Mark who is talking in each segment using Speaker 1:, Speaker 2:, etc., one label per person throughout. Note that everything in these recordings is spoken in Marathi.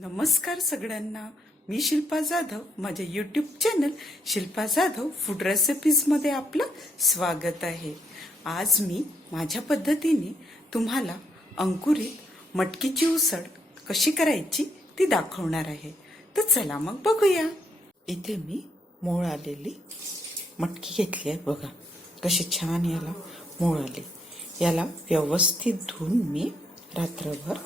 Speaker 1: नमस्कार सगळ्यांना. मी शिल्पा जाधव. माझ्या YouTube channel Shilpa Jadhav food रेसिपीजमध्ये आपलं स्वागत आहे. आज मी माझ्या पद्धतीने तुम्हाला अंकुरित मटकीची उसळ कशी करायची ती दाखवणार आहे. तर चला मग बघूया. इथे मी मोळ आलेली मटकी घेतली आहे बघा. कशी छान याला मोळ आली. याला व्यवस्थित धुवून मी रात्रभर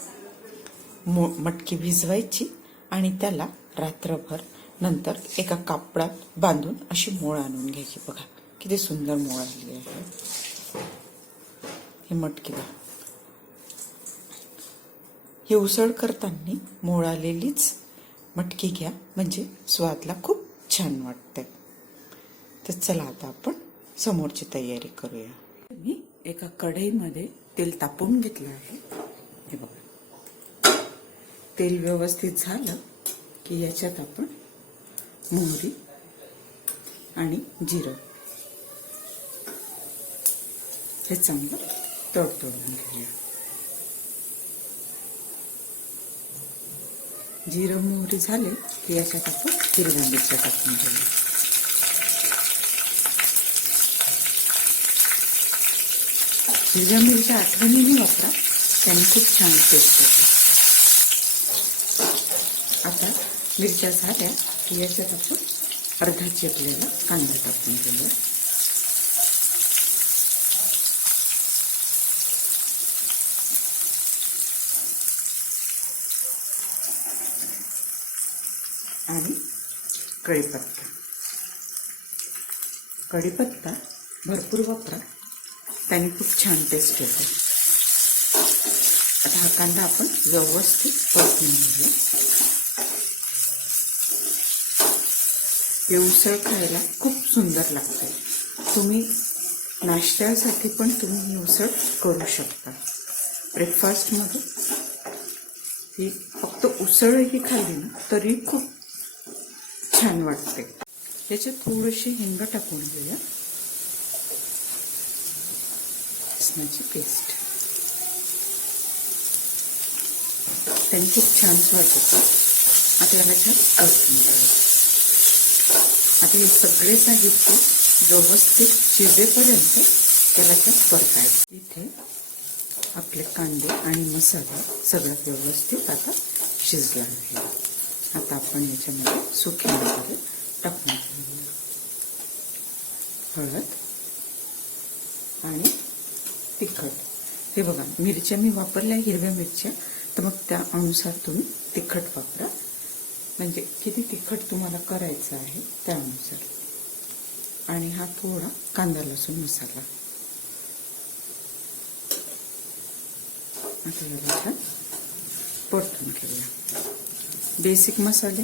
Speaker 1: मो मटकी भिजवायची आणि त्याला रात्रभर नंतर एका कापडात बांधून अशी मोळ आणून घ्यायची. बघा किती सुंदर मोळ आली आहे ही. मटकीला ही उसळ करताना मोळ आलेलीच मटकी घ्या म्हणजे स्वादला खूप छान वाटते. तर चला आता आपण समोरची तयारी करूया. मी एका कढईमध्ये तेल तापवून घेतलं आहे. हे बघा. तेल व्यवस्थित झालं की याच्यात आपण मोहरी आणि जिरं हे चांगलं तडतडून घेऊया. जिरं मोहरी झाले की याच्यात आपण हिरव्या मिरच्या टाकून घेऊया. हिरव्या मिरच्या आठवणीने वापरा त्यांनी खूप छान टेस्ट येते आता मिरच्या झाल्या की याच्यात आपण अर्धा चिरलेला कांदा टाकून घेऊया. आणि कढीपत्ता. कढीपत्ता भरपूर वापरा. त्याने खूप छान टेस्ट येते. आता हा कांदा आपण व्यवस्थित परतून घेऊया. हे उसळ खायला खूप सुंदर लागते तुम्ही नाश्त्यासाठी पण तुम्ही ही उसळ करू शकता. ब्रेकफास्टमध्ये ही फक्त उसळही खाल्ली ना तरी खूप छान वाटते. त्याच्यात थोडीशी हिंग टाकून घेऊया. लसणाची पेस्ट. त्यांनी खूप छान स्वाद येतो आता याला छान परतून आता हे सगळे साहित्य व्यवस्थित शिजेपर्यंत त्याला छान परतायचं. इथे आपले कांदे आणि मसाला सगळं व्यवस्थित आता शिजला आहे. आता आपण याच्यामध्ये सुकी मसाले टाकून हळद आणि तिखट. हे बघा मिरच्या मी वापरल्या हिरव्या मिरच्या तर मग त्या अनुसार तुम्ही तिखट वापरा. म्हणजे किती तिखट तुम्हाला करायचं आहे त्यानुसार. आणि हा थोडा कांदा लसूण मसाला. आता याला छान परतून घेऊया. बेसिक मसाले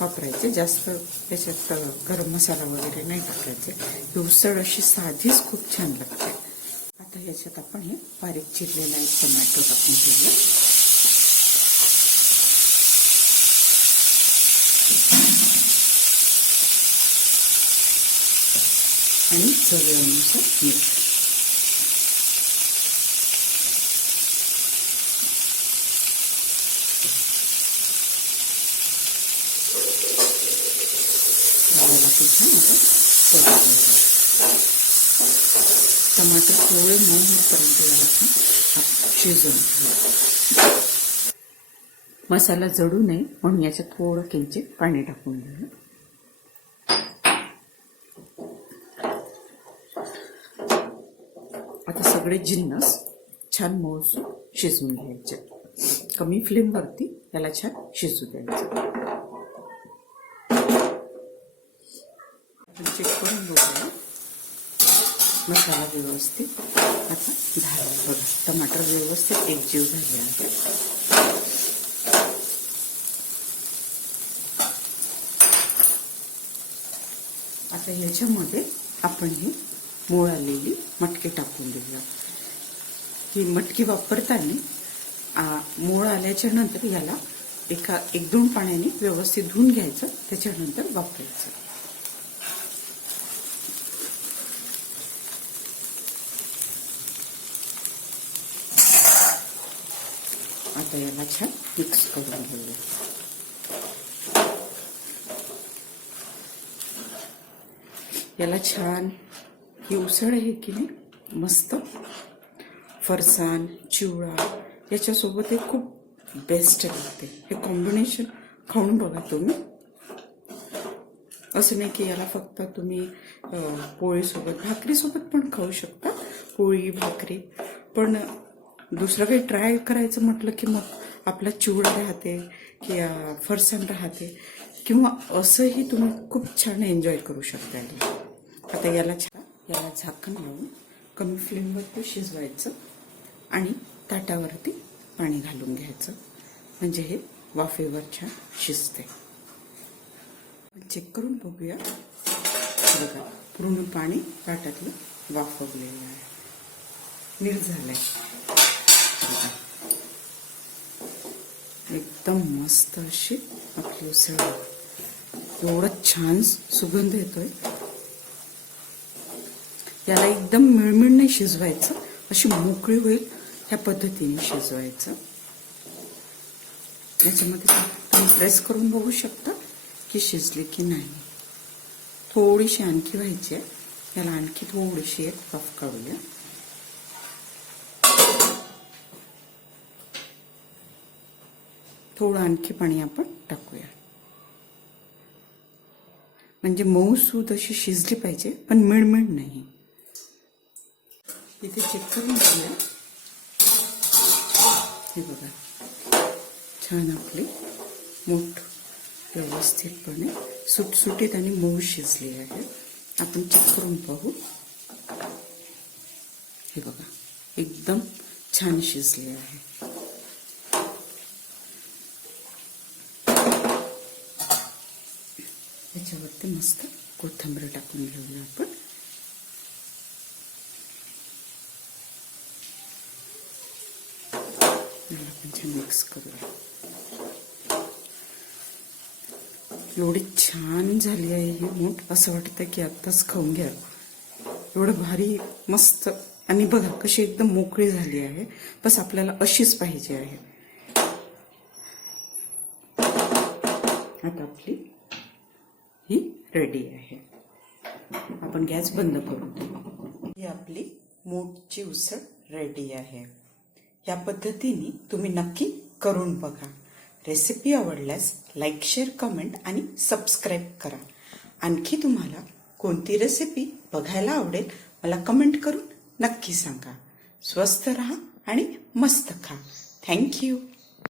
Speaker 1: वापरायचे जास्त त्याच्यात गरम मसाला वगैरे नाही टाकायचे. उसळ अशी साधीच खूप छान लागते. आता याच्यात आपण हे बारीक चिरलेला एक टोमॅटो टाकून घेऊया. आणि चवीनुसार मीठ. टमाटर थोडे मऊ याला मसाला जडू नये म्हणून याच्यात थोडं किंचित पाणी टाकून घेऊ. आता सगळे जिन्नस छान मऊसून शिजवून घ्यायचे. कमी फ्लेमवरती याला छान शिजू द्यायचं. चेक करून बघूया. मसाला व्यवस्थित आता झाला बघा. टमाटर व्यवस्थित एकजीव झाले आहे आता याच्यामध्ये आपण ही मोळ आलेली मटकी टाकून देऊया. ही मटकी वापरताना मोळ आल्याच्यानंतर याला एका एक दोन पाण्याने व्यवस्थित धुवून घ्यायचं त्याच्यानंतर वापरायचं. आता याला छान मिक्स करून घेऊया. याला छान ही उसळ आहे की नाही? मस्त. फरसाण चिवडा याच्यासोबत हे खूप बेस्ट लागते. हे कॉम्बिनेशन खाऊन बघा तुम्ही. असं नाही की याला फक्त तुम्ही पोळीसोबत भाकरीसोबत पण खाऊ शकता. पोळी भाकरी. पण दुसरं काही ट्राय करायचं म्हटलं की मग आपला चिवडा राहते कि फरसाण राहते किंवा असंही तुम्ही खूप छान एन्जॉय करू शकता याला. आता याला छान याला झाकण लावून कमी फ्लेमवरती शिजवायचं आणि ताटावरती पाणी घालून घ्यायचं. म्हणजे हे वाफेवर छान शिजते. चेक करून बघूया. बघा पूर्ण पाणी ताटातलं वाफवलेलं आहे. नीर झालंय. एकदम मस्त अशी आपली उसळ. एवढं छान सुगंध येतोय. याला एकदम मिळमिळ नाही शिजवायचं. अशी मोकळी होईल ह्या पद्धतीने शिजवायचं. याच्यामध्ये तुम्ही प्रेस करून बघू शकता की शिजले की नाही. थोडीशी आणखी व्हायची आहे. याला आणखी थोडीशी एक कफ काढूया. थोडं आणखी पाणी आपण टाकूया. म्हणजे मऊ सूद अशी शिजली पाहिजे पण मिळमिळ नाही. इथे चेक करून घेऊया हे बघा. छान आपली मूठ व्यवस्थितपणे सुटसुटीत आणि मऊ शिजली आहे. आपण चेक करून पाहू. हे बघा. एकदम छान शिजली आहे. याच्यावरती मस्त कोथिंबीर टाकून घेऊया आपण. इथे मिक्स करूया. एवढी छान झाली आहे ही मूठ. असं वाटतं की आत्ताच खाऊन घ्या. एवढं भारी मस्त. आणि बघा कशी एकदम मोकळी झाली आहे. बस आपल्याला अशीच पाहिजे आहे. आता आपली ही रेडी आहे. आपण गॅस बंद करू. ही आपली मूठची उसळ रेडी आहे. या पद्धतीने तुम्ही नक्की करून बघा. रेसिपी आवडल्यास लाईक शेअर कमेंट आणि सबस्क्राईब करा. आणखी तुम्हाला कोणती रेसिपी बघायला आवडेल मला कमेंट करून नक्की सांगा. स्वस्त रहा आणि मस्त खा. थँक्यू